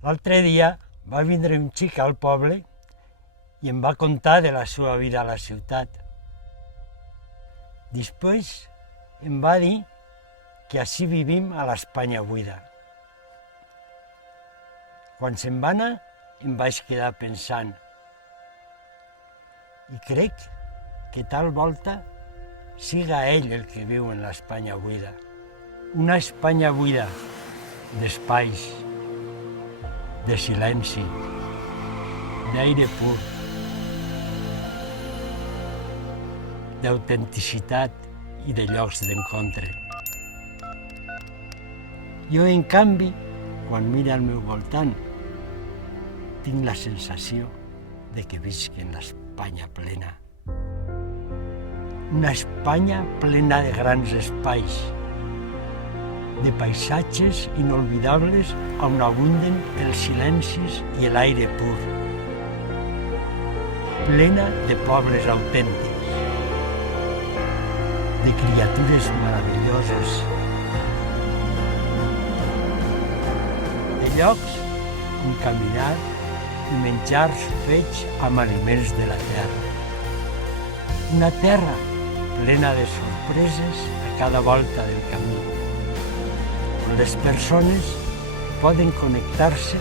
L'altre dia va vindre un xic al poble i em va contar de la seva vida a la ciutat. Després em va dir que així vivim a l'Espanya buida. Quan se'n va anar em vaig quedar pensant i crec que tal volta siga ell el que viu en l'Espanya buida. Una Espanya buida d'espais, de silenci, d'aire pur, d'autenticitat i de llocs d'encontre. Jo, en canvi, quan miro al meu voltant, tinc la sensació de que visc en l'Espanya plena. Una Espanya plena de grans espais, de paisatges inolvidables on abunden els silencis i l'aire pur, plena de pobles autèntics, de criatures meravelloses, de llocs on caminar i menjars fets amb aliments de la terra. Una terra plena de sorpreses a cada volta del camí, on les persones poden connectar-se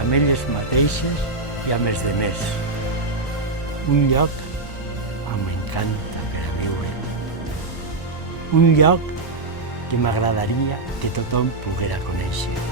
amb elles mateixes i amb els demés. Un lloc on m'encanta per a viure. Un lloc que m'agradaria que tothom poguera conèixer.